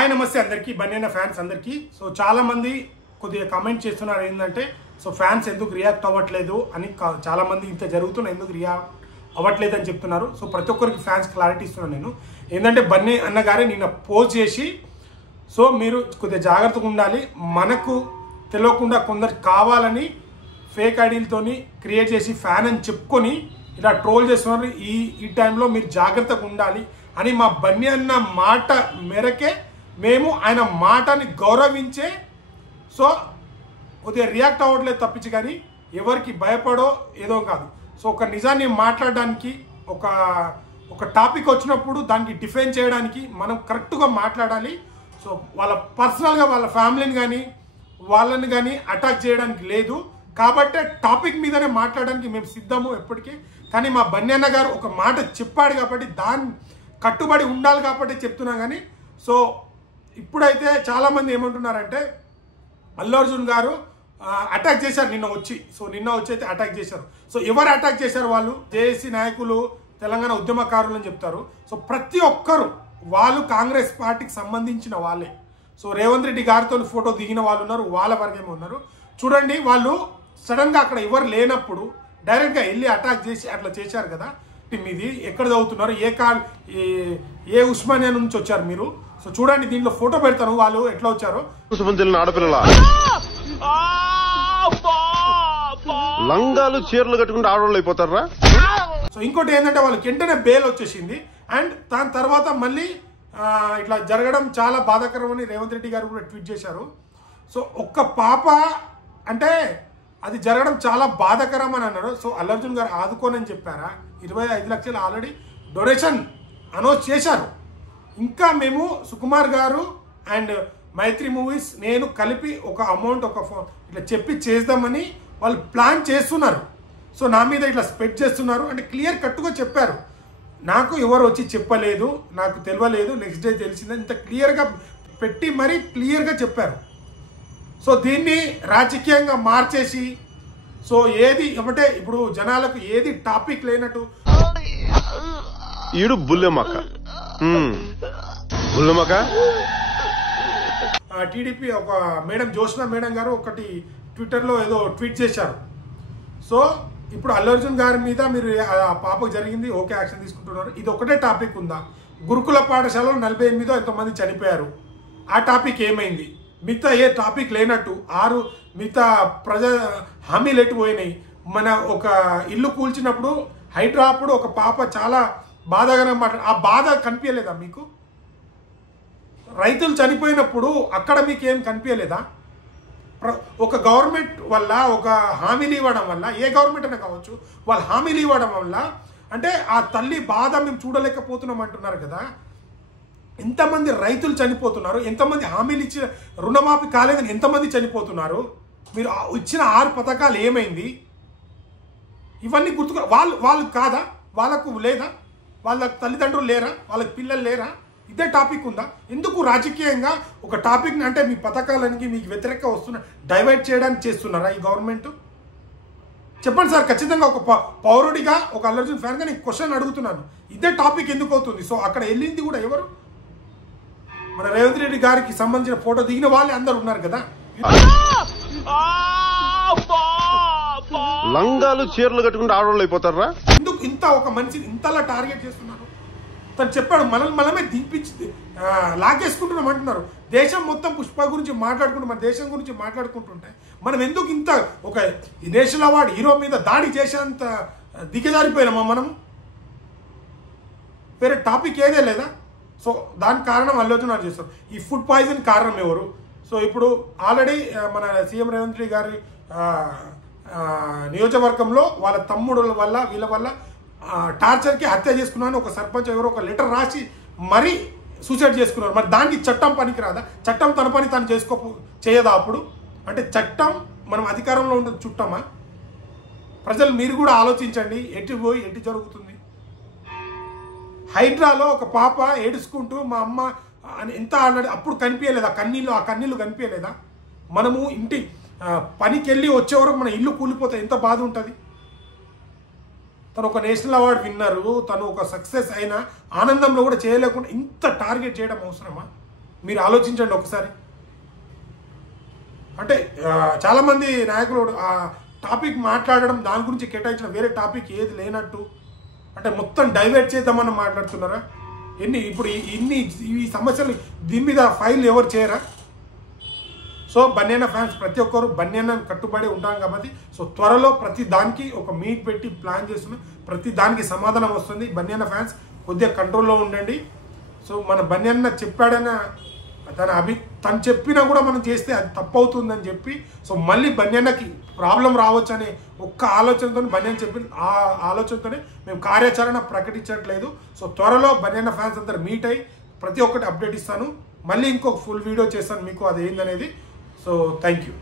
Hi నమస్తే అందరికీ బన్నేన fans అందరికీ. సో చాలా మంది కొద్దిగా కామెంట్ చేస్తున్నారు ఏంటంటే సో ఫ్యాన్స్ ఎందుకు రియాక్ట్ అవ్వట్లేదు అని. చాలా మంది ఇంత జరుగుతున్నా ఎందుకు రియాక్ట్ అవ్వట్లేదు అని చెప్తున్నారు. సో ప్రతి ఒక్కరికి ఫ్యాన్స్ క్లారిటీ ఇస్తున్నాను నేను. ఏంటంటే బన్నీ అన్న గారే నిన్న పోస్ట్ చేసి సో మీరు కొద్దిగా జాగ్రత్తగా ఉండాలి, మనకు తెలియకుండా కొందరు కావాలని ఫేక్ ఐడీలతోని క్రియేట్ చేసి ఫ్యాన్ అని చెప్పుకొని ఇలా ట్రోల్ చేస్తున్నారు. ఈ టైంలో మీరు జాగ్రత్తగా ఉండాలి అని మా బన్నీ అన్న మాట మేరకే మేము ఆయన మాటని గౌరవించే సో కొద్దిగా రియాక్ట్ అవ్వట్లేదు తప్పించి కానీ ఎవరికి భయపడో ఏదో కాదు. సో ఒక నిజాన్ని మాట్లాడడానికి ఒక టాపిక్ వచ్చినప్పుడు దానికి డిఫెండ్ చేయడానికి మనం కరెక్ట్గా మాట్లాడాలి. సో వాళ్ళ పర్సనల్గా వాళ్ళ ఫ్యామిలీని కానీ వాళ్ళని కానీ అటాక్ చేయడానికి లేదు. కాబట్టి టాపిక్ మీదనే మాట్లాడడానికి మేము సిద్ధము ఎప్పటికీ. కానీ మా బన్నీ అన్న గారు ఒక మాట చెప్పాడు కాబట్టి దాన్ని కట్టుబడి ఉండాలి కాబట్టి చెప్తున్నా. కానీ సో ఇప్పుడైతే చాలామంది ఏమంటున్నారంటే అల్లు అర్జున్ గారు అటాక్ చేశారు నిన్న వచ్చి అయితే అటాక్ చేశారు. సో ఎవరు అటాక్ చేశారు? వాళ్ళు జేఏసీ నాయకులు, తెలంగాణ ఉద్యమకారులు అని చెప్తారు. సో ప్రతి ఒక్కరు వాళ్ళు కాంగ్రెస్ పార్టీకి సంబంధించిన వాళ్ళే. సో రేవంత్ రెడ్డి గారితో ఫోటో దిగిన వాళ్ళు ఉన్నారు, వాళ్ళ వర్గమే ఉన్నారు. చూడండి, వాళ్ళు సడన్గా అక్కడ ఎవరు లేనప్పుడు డైరెక్ట్గా వెళ్ళి అటాక్ చేసి అట్లా చేశారు కదా. మీది ఎక్కడ చదువుతున్నారు, ఏ ఉస్మానియా నుంచి వచ్చారు మీరు? సో చూడండి, దీంట్లో ఫోటో పెడతాను వాళ్ళు ఎట్లా వచ్చారో. లంగాలు చీరలు కట్టుకుంటే ఆడవాళ్ళు అయిపోతారా. సో ఇంకోటి ఏంటంటే వాళ్ళకి వెంటనే బెయిల్ వచ్చేసింది. అండ్ దాని తర్వాత మళ్ళీ ఇట్లా జరగడం చాలా బాధాకరం అని రేవంత్ రెడ్డి గారు కూడా ట్వీట్ చేశారు. సో ఒక్క పాప అంటే అది జరగడం చాలా బాధాకరం అని అన్నారు. సో అల్లు అర్జున్ గారు ఆదుకోనని చెప్పారా? 25 లక్షలు ఆల్రెడీ డొనేషన్ అనౌన్స్ చేశారు. ఇంకా మేము సుకుమార్ గారు అండ్ మైత్రి మూవీస్ నేను కలిపి ఒక అమౌంట్ ఇట్లా చెప్పి చేద్దామని వాళ్ళు ప్లాన్ చేస్తున్నారు. సో నా మీద ఇట్లా స్పెడ్ చేస్తున్నారు అంటే క్లియర్ కట్టుగా చెప్పారు. నాకు ఎవరు వచ్చి చెప్పలేదు, నాకు తెలియలేదు, నెక్స్ట్ డే తెలిసిందని ఇంత క్లియర్గా పెట్టి మరీ క్లియర్గా చెప్పారు. సో దీన్ని రాజకీయంగా మార్చేసి సో ఏది ఏమంటే ఇప్పుడు జనాలకు ఏది టాపిక్ లేనట్టు ఈడు బుల్లెమ్మక టీడీపీ ఒక మేడం జోష్నా మేడం గారు ఒకటి ట్విట్టర్లో ఏదో ట్వీట్ చేశారు. సో ఇప్పుడు అల్లు అర్జున్ గారి మీద మీరు ఆ పాపకు జరిగింది ఓకే యాక్షన్ తీసుకుంటున్నారు, ఇది ఒకటే టాపిక్ ఉందా? గురుకుల పాఠశాలలో 48 ఎంతోమంది చనిపోయారు, ఆ టాపిక్ ఏమైంది? మిగతా ఏ టాపిక్ లేనట్టు మిగతా హామీలు ఎట్టుపోయినాయి. మన ఒక ఇల్లు కూల్చినప్పుడు హైడ్రా అప్పుడు ఒక పాప చాలా బాధాకరంగా ఆ బాధ కనిపించలేదా మీకు? రైతులు చనిపోయినప్పుడు అక్కడ మీకు ఏం కనిపించలేదా? ఒక గవర్నమెంట్ వల్ల ఒక హామీలు ఇవ్వడం వల్ల, ఏ గవర్నమెంట్ అయినా కావచ్చు, వాళ్ళు హామీలు ఇవ్వడం వల్ల అంటే ఆ తల్లి బాధ మేము చూడలేకపోతున్నాం అంటున్నారు కదా. ఎంతమంది రైతులు చనిపోతున్నారు, ఎంతమంది హామీలు ఇచ్చిన రుణమాఫీ కాలేదని ఎంతమంది చనిపోతున్నారు? మీరు ఇచ్చిన 6 పథకాలు ఏమైంది? ఇవన్నీ గుర్తుకు వాళ్ళు కాదా? వాళ్ళకు లేదా? వాళ్ళ తల్లిదండ్రులు లేరా? వాళ్ళకి పిల్లలు లేరా? ఇదే టాపిక్ ఉందా? ఎందుకు రాజకీయంగా ఒక టాపిక్ని అంటే మీ పథకాలకి మీకు వ్యతిరేకంగా డైవర్ట్ చేయడానికి చేస్తున్నారా ఈ గవర్నమెంట్? చెప్పండి సార్. ఖచ్చితంగా ఒక పౌరుడిగా ఒక అల్లు అర్జున్ ఫ్యాన్గా నేను క్వశ్చన్ అడుగుతున్నాను, ఇదే టాపిక్ ఎందుకు అవుతుంది? సో అక్కడ వెళ్ళింది కూడా ఎవరు? మన రేవంత్ రెడ్డి గారికి సంబంధించిన ఫోటో దిగిన వాళ్ళే అందరు ఉన్నారు కదా. లంగాలు చీరలు కట్టుకుంటే ఆడవాళ్ళు అయిపోతారా? ఎందుకు ఇంత ఒక మనిషిని ఇంతలా టార్గెట్ చేస్తున్నారు? తను చెప్పాడు మనమే దింపించి లాగేసుకుంటున్నాం అంటున్నారు. దేశం మొత్తం పుష్ప గురించి మాట్లాడుకుంటూ మన దేశం గురించి మాట్లాడుకుంటుంటే మనం ఎందుకు ఇంత ఒక నేషనల్ అవార్డు హీరో మీద దాడి చేసేంత దిగజారిపోయినామా మనం? వేరే టాపిక్ ఏదే లేదా? సో దానికి కారణం అల్లు అర్జున్ గారు చేస్తారు. ఈ ఫుడ్ పాయిజన్ కారణం ఎవరు? సో ఇప్పుడు ఆల్రెడీ మన సీఎం రేవంత్ రెడ్డి గారి నియోజకవర్గంలో వాళ్ళ తమ్ముడుల వల్ల వీళ్ళ వల్ల టార్చర్కి హత్య చేసుకున్నాను ఒక సర్పంచ్ ఎవరో ఒక లెటర్ రాసి మరీ సూసైడ్ చేసుకున్నారు. మరి దానికి చట్టం పనికిరాదా? చట్టం తన పని తను చేయదా? అప్పుడు అంటే చట్టం మనం అధికారంలో ఉండే చుట్టమా? ప్రజలు మీరు కూడా ఆలోచించండి, ఎటు పోయి ఎటు జరుగుతుంది. హైడ్రాలో ఒక పాప ఏడుచుకుంటూ మా అమ్మ అని ఎంత ఆల్రెడీ అప్పుడు కనిపించలేదా? ఆ కన్నీళ్ళు కనిపించలేదా? మనము ఇంటి పనికి వెళ్ళి వచ్చే వరకు మన ఇల్లు కూలిపోతే ఎంత బాధ ఉంటుంది? తను ఒక నేషనల్ అవార్డు విన్నరు, తను ఒక సక్సెస్ అయిన ఆనందంలో కూడా చేయలేకుండా ఇంత టార్గెట్ చేయడం అవసరమా? మీరు ఆలోచించండి ఒకసారి. అంటే చాలామంది నాయకులు ఆ టాపిక్ మాట్లాడడం, దాని గురించి కేటాయించిన వేరే టాపిక్ ఏది లేనట్టు, అంటే మొత్తం డైవర్ట్ చేద్దామని మాట్లాడుతున్నారా? ఇప్పుడు ఈ సమస్యలు దీని మీద ఫైల్ ఎవరు చేయరా? సో బన్యానా ఫ్యాన్స్ ప్రతి ఒక్కరు బన్యానాని కట్టుబడి ఉంటాం కాబట్టి సో త్వరలో ప్రతి దానికి ఒక మీట్ పెట్టి ప్లాన్ చేస్తున్నాం. ప్రతి దానికి సమాధానం వస్తుంది. బన్యానా ఫ్యాన్స్ కొద్దిగా కంట్రోల్లో ఉండండి. సో మన బన్యానా చెప్పాడన్న తను చెప్పినా కూడా మనం చేస్తే అది తప్పు అవుతుందని చెప్పి సో మళ్ళీ బన్యానాకి ప్రాబ్లం రావచ్చు అనే ఒక్క ఆలోచనతో బన్యానా చెప్పి ఆ ఆలోచనతోనే మేము కార్యాచరణ ప్రకటించట్లేదు. సో త్వరలో బన్యానా ఫ్యాన్స్ అందరు మీట్ అయ్యి ప్రతి ఒక్కటి అప్డేట్ ఇస్తాను. మళ్ళీ ఇంకొక ఫుల్ వీడియో చేస్తాను మీకు అది ఏందనేది. So thank you.